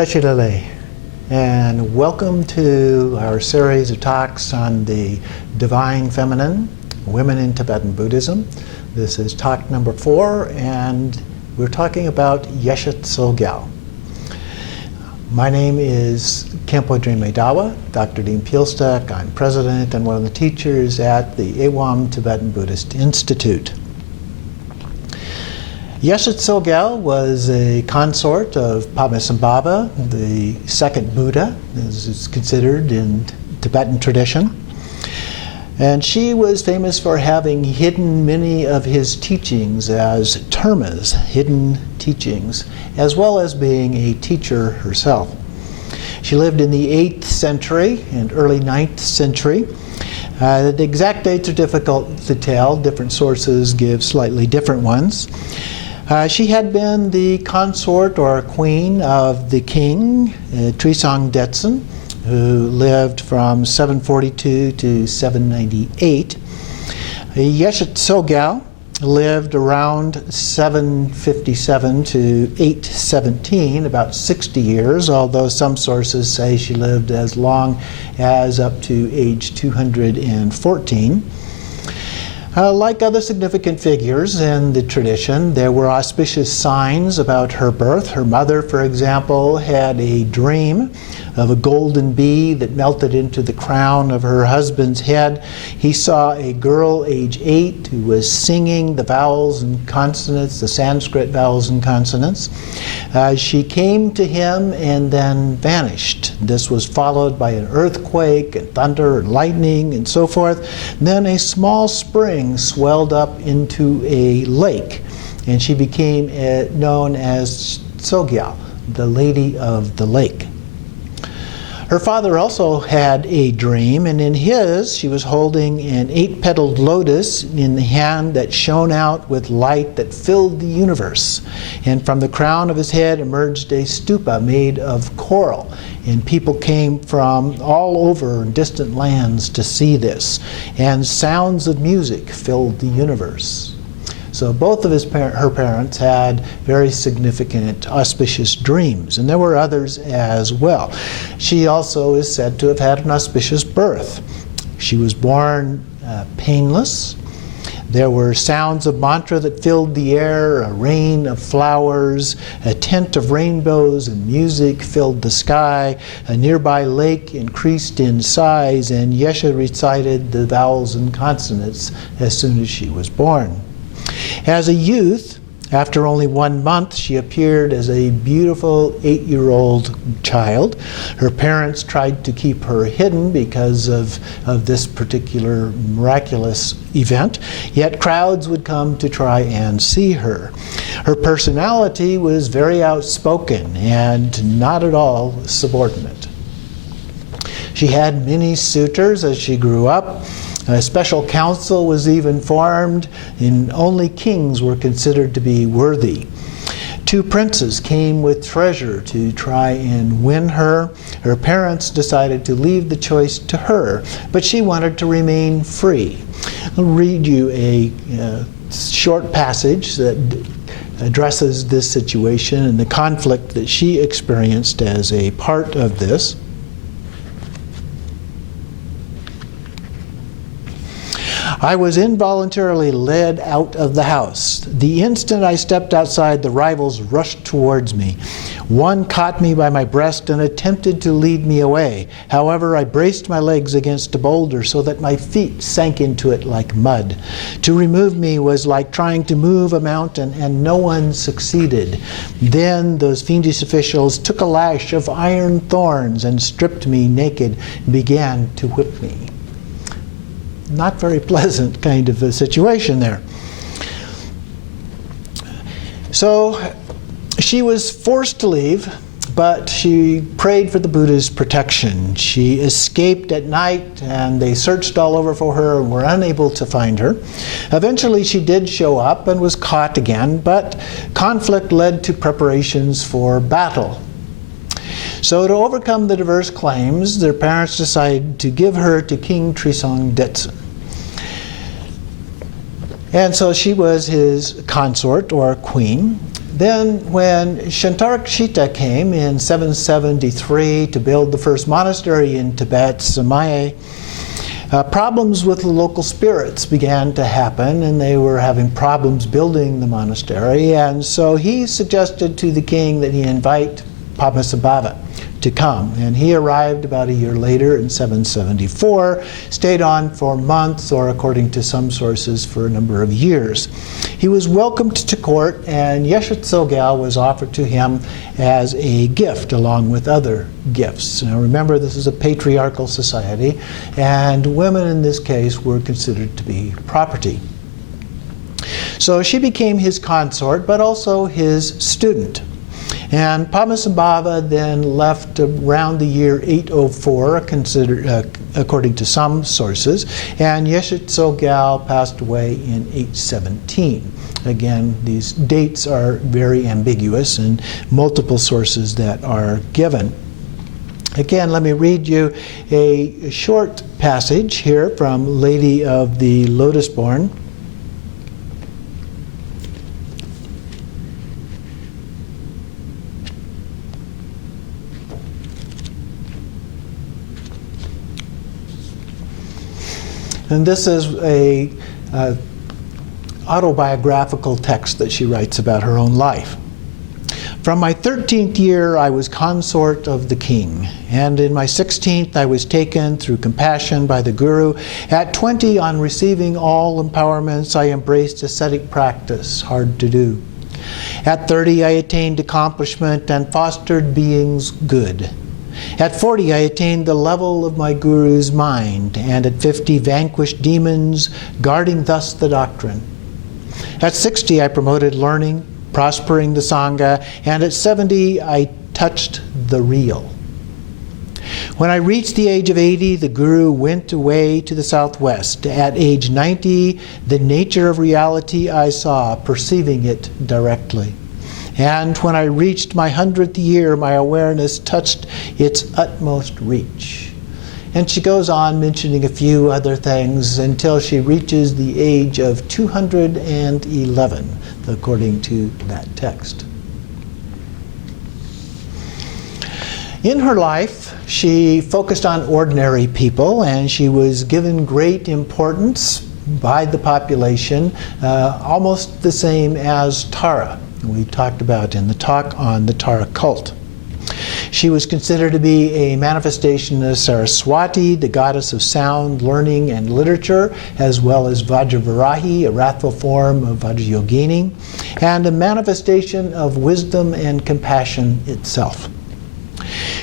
Tachilale, and welcome to our series of talks on the Divine Feminine, Women in Tibetan Buddhism. This is talk number 4, and we're talking about Yeshe Tsogyal. My name is Khenpo Drinme Dawa, Dr. Dean Pielstuck. I'm president and one of the teachers at the Awam Tibetan Buddhist Institute. Yeshe Tsogyal was a consort of Padmasambhava, the second Buddha, as it's considered in Tibetan tradition. And she was famous for having hidden many of his teachings as termas, hidden teachings, as well as being a teacher herself. She lived in the 8th century and early 9th century. The exact dates are difficult to tell. Different sources give slightly different ones. She had been the consort or queen of the king, Trisong Detsen, who lived from 742 to 798. Yeshe Tsogyal lived around 757 to 817, about 60 years, although some sources say she lived as long as up to age 214. Like other significant figures in the tradition, there were auspicious signs about her birth. Her mother, for example, had a dream of a golden bee that melted into the crown of her husband's head. He saw a girl age 8 who was singing the vowels and consonants, the Sanskrit vowels and consonants. She came to him and then vanished. This was followed by an earthquake and thunder and lightning and so forth. Then a small spring swelled up into a lake, and she became known as Tsogyal, the Lady of the Lake. Her father also had a dream, and in his, she was holding an 8-petaled lotus in the hand that shone out with light that filled the universe. And from the crown of his head emerged a stupa made of coral. And people came from all over distant lands to see this. And sounds of music filled the universe. So both of her parents had very significant, auspicious dreams, and there were others as well. She also is said to have had an auspicious birth. She was born painless. There were sounds of mantra that filled the air, a rain of flowers, a tent of rainbows, and music filled the sky. A nearby lake increased in size, and Yeshe recited the vowels and consonants as soon as she was born. As a youth, after only 1 month, she appeared as a beautiful 8-year-old child. Her parents tried to keep her hidden because of this particular miraculous event, yet crowds would come to try and see her. Her personality was very outspoken and not at all subordinate. She had many suitors as she grew up. A special council was even formed, and only kings were considered to be worthy. 2 princes came with treasure to try and win her. Her parents decided to leave the choice to her, but she wanted to remain free. I'll read you a short passage that addresses this situation and the conflict that she experienced as a part of this. I was involuntarily led out of the house. The instant I stepped outside, the rivals rushed towards me. One caught me by my breast and attempted to lead me away. However, I braced my legs against a boulder so that my feet sank into it like mud. To remove me was like trying to move a mountain, and no one succeeded. Then those fiendish officials took a lash of iron thorns and stripped me naked and began to whip me. Not very pleasant kind of a situation there. So she was forced to leave, but she prayed for the Buddha's protection. She escaped at night, and they searched all over for her and were unable to find her. Eventually she did show up and was caught again, but conflict led to preparations for battle. So to overcome the diverse claims, their parents decided to give her to King Trisong Detsen. And so she was his consort or queen. Then when Shantarakshita came in 773 to build the first monastery in Tibet, Samaye, problems with the local spirits began to happen, and they were having problems building the monastery. And so he suggested to the king that he invite Padmasambhava to come. And he arrived about a year later in 774, stayed on for months, or according to some sources, for a number of years. He was welcomed to court, and Yeshe Tsogyal was offered to him as a gift, along with other gifts. Now remember, this is a patriarchal society, and women in this case were considered to be property. So she became his consort, but also his student. And Padmasambhava then left around the year 804, according to some sources, and Yeshe Tsogyal passed away in 817. Again, these dates are very ambiguous, and multiple sources that are given. Again, let me read you a short passage here from Lady of the Lotus Born. And this is a autobiographical text that she writes about her own life. From my 13th year, I was consort of the king, and in my 16th, I was taken through compassion by the Guru. At 20, on receiving all empowerments, I embraced ascetic practice, hard to do. At 30, I attained accomplishment and fostered beings good. At 40, I attained the level of my Guru's mind, and at 50, vanquished demons, guarding thus the doctrine. At 60, I promoted learning, prospering the Sangha, and at 70, I touched the real. When I reached the age of 80, the Guru went away to the southwest. At age 90, the nature of reality I saw, perceiving it directly. And when I reached my 100th year, my awareness touched its utmost reach. And she goes on mentioning a few other things until she reaches the age of 211, according to that text. In her life, she focused on ordinary people, and she was given great importance by the population, almost the same as Tara. We talked about in the talk on the Tara cult. She was considered to be a manifestation of Saraswati, the goddess of sound, learning, and literature, as well as Vajravarahi, a wrathful form of Vajrayogini, and a manifestation of wisdom and compassion itself.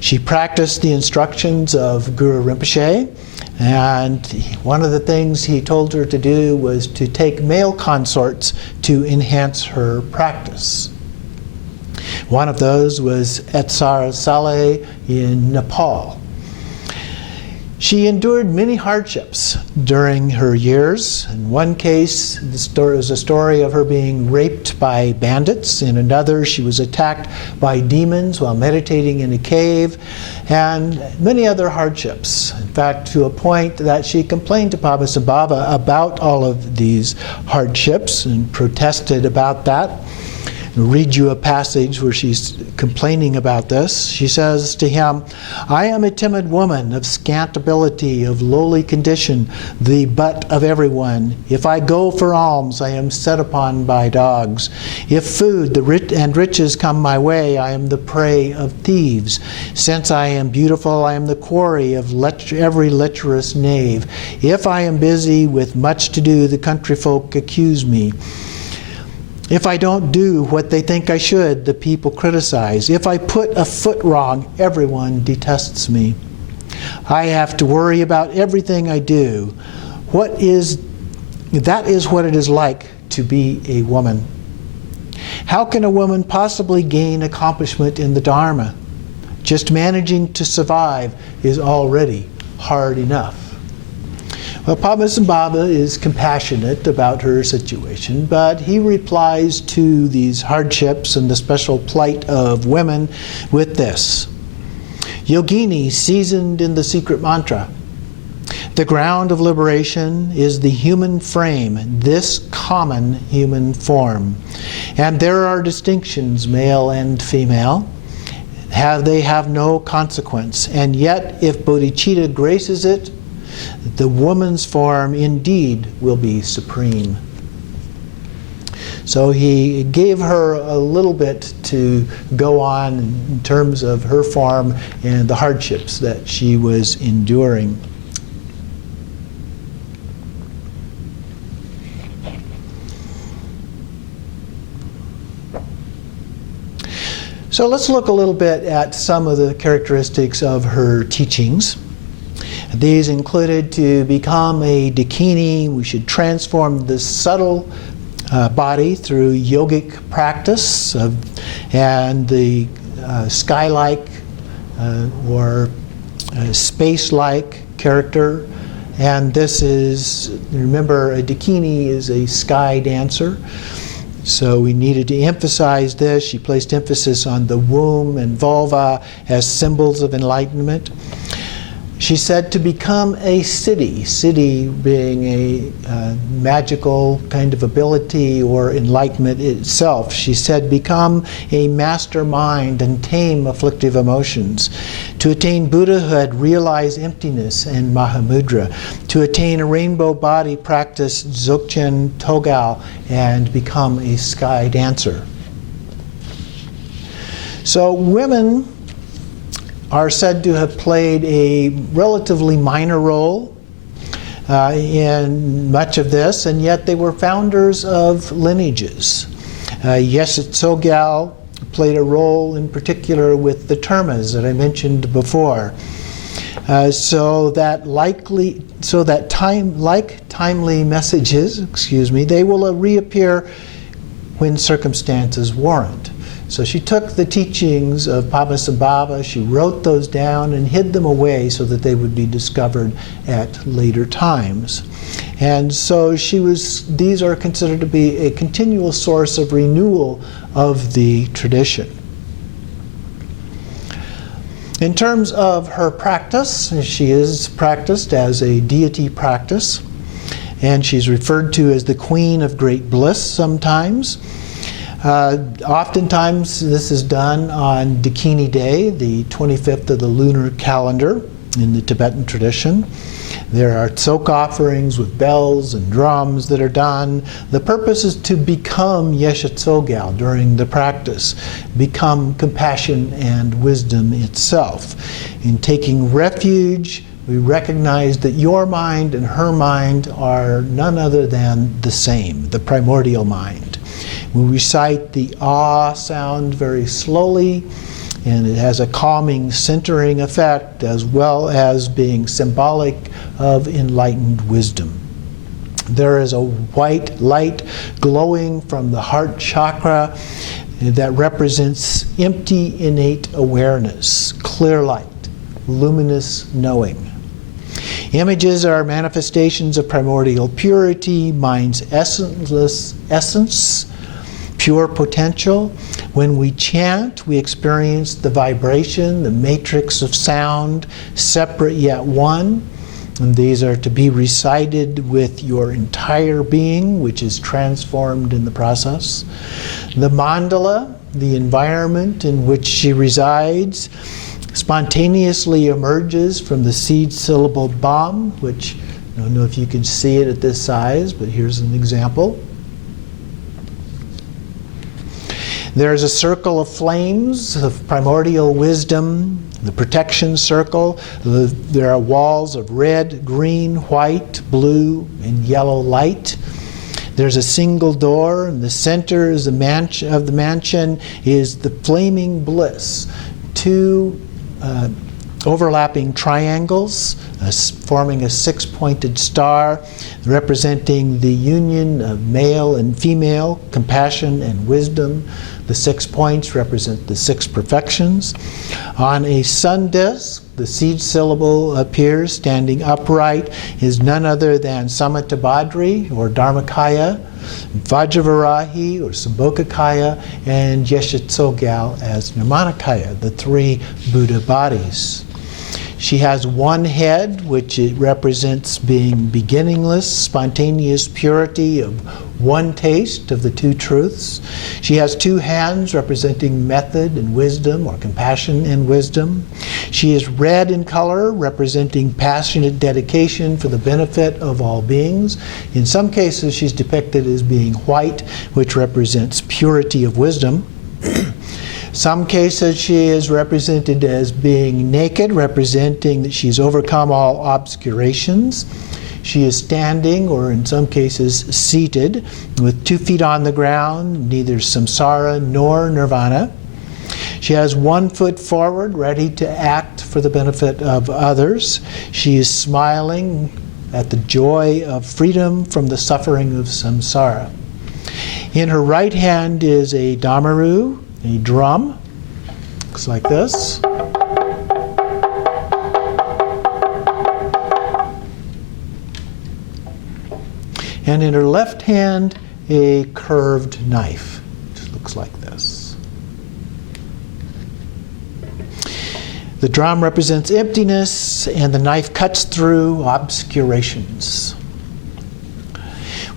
She practiced the instructions of Guru Rinpoche, and one of the things he told her to do was to take male consorts to enhance her practice. One of those was Etsar Saleh in Nepal. She endured many hardships during her years. In one case, the story is a story of her being raped by bandits. In another, she was attacked by demons while meditating in a cave, and many other hardships. In fact, to a point that she complained to Padmasambhava about all of these hardships and protested about that. I'll read you a passage where she's complaining about this. She says to him, I am a timid woman of scant ability, of lowly condition, the butt of everyone. If I go for alms, I am set upon by dogs. If food and riches come my way, I am the prey of thieves. Since I am beautiful, I am the quarry of every lecherous knave. If I am busy with much to do, the country folk accuse me. If I don't do what they think I should, the people criticize. If I put a foot wrong, everyone detests me. I have to worry about everything I do. That is what it is like to be a woman. How can a woman possibly gain accomplishment in the Dharma? Just managing to survive is already hard enough. Well, Padmasambhava is compassionate about her situation, but he replies to these hardships and the special plight of women with this. Yogini, seasoned in the secret mantra, The ground of liberation is the human frame, this common human form. And there are distinctions, male and female. They have no consequence. And yet, if bodhicitta graces it, the woman's form indeed will be supreme. So he gave her a little bit to go on in terms of her form and the hardships that she was enduring. So let's look a little bit at some of the characteristics of her teachings. These included to become a dakini, we should transform the subtle body through yogic practice and the sky-like or space-like character. And this is, remember, a dakini is a sky dancer. So we needed to emphasize this. She placed emphasis on the womb and vulva as symbols of enlightenment. She said to become a siddhi being a magical kind of ability or enlightenment itself. She said become a master mind and tame afflictive emotions. To attain Buddhahood, realize emptiness and Mahamudra. To attain a rainbow body, practice Yeshe Tsogyal and become a sky dancer. So women are said to have played a relatively minor role in much of this, and yet they were founders of lineages. Yeshe Tsogyal played a role in particular with the termas that I mentioned before. So that timely messages, they will reappear when circumstances warrant. So she took the teachings of Padmasambhava, she wrote those down and hid them away so that they would be discovered at later times. And so these are considered to be a continual source of renewal of the tradition. In terms of her practice, she is practiced as a deity practice, and she's referred to as the Queen of Great Bliss sometimes. Oftentimes this is done on Dakini Day, the 25th of the lunar calendar in the Tibetan tradition. There are tsok offerings with bells and drums that are done. The purpose is to become Yeshe Tsogyal during the practice, become compassion and wisdom itself. In taking refuge, we recognize that your mind and her mind are none other than the same, the primordial mind. We recite the ah sound very slowly, and it has a calming, centering effect as well as being symbolic of enlightened wisdom. There is a white light glowing from the heart chakra that represents empty innate awareness, clear light, luminous knowing. Images are manifestations of primordial purity, mind's essence, pure potential. When we chant, we experience the vibration, the matrix of sound, separate yet one. And these are to be recited with your entire being, which is transformed in the process. The mandala, the environment in which she resides, spontaneously emerges from the seed syllable bomb, which I don't know if you can see it at this size, but here's an example. There's a circle of flames of primordial wisdom, the protection circle. There are walls of red, green, white, blue, and yellow light. There's a single door. In the center is the mansion is the flaming bliss. Two overlapping triangles forming a six-pointed star representing the union of male and female, compassion and wisdom. The 6 points represent the 6 perfections. On a sun disk, the seed syllable appears standing upright is none other than Samattabhadri or Dharmakaya, Vajravarahi or Sambhogakaya, and Yeshe Tsogyal as Nirmanakaya, the 3 Buddha bodies. She has one head, which it represents being beginningless, spontaneous purity of one taste of the two truths. She has two hands representing method and wisdom, or compassion and wisdom. She is red in color, representing passionate dedication for the benefit of all beings. In some cases, she's depicted as being white, which represents purity of wisdom. Some cases she is represented as being naked, representing that she's overcome all obscurations. She is standing, or in some cases seated, with 2 feet on the ground, neither samsara nor nirvana. She has 1 foot forward, ready to act for the benefit of others. She is smiling at the joy of freedom from the suffering of samsara. In her right hand is a damaru, a drum. Looks like this. And in her left hand, a curved knife, which looks like this. The drum represents emptiness, and the knife cuts through obscurations.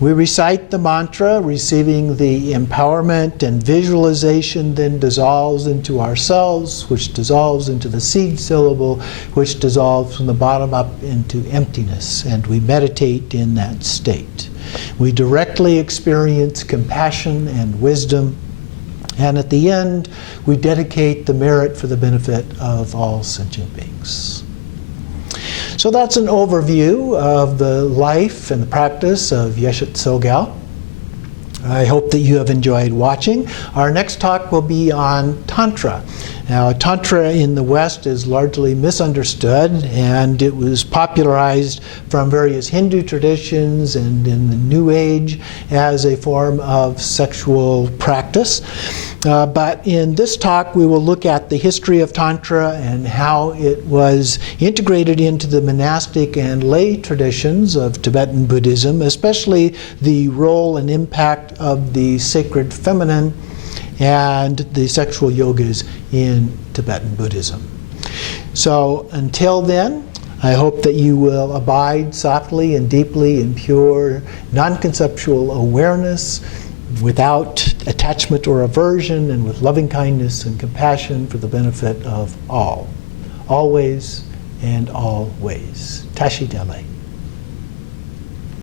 We recite the mantra, receiving the empowerment, and visualization then dissolves into ourselves, which dissolves into the seed syllable, which dissolves from the bottom up into emptiness, and we meditate in that state. We directly experience compassion and wisdom, and at the end, we dedicate the merit for the benefit of all sentient beings. So that's an overview of the life and the practice of Yeshe Tsogyal. I hope that you have enjoyed watching. Our next talk will be on Tantra. Now, Tantra in the West is largely misunderstood, and it was popularized from various Hindu traditions and in the New Age as a form of sexual practice. But in this talk, we will look at the history of Tantra and how it was integrated into the monastic and lay traditions of Tibetan Buddhism, especially the role and impact of the sacred feminine and the sexual yogas in Tibetan Buddhism. So until then, I hope that you will abide softly and deeply in pure, non-conceptual awareness, without attachment or aversion, and with loving kindness and compassion for the benefit of all, always and always. Tashi Dele.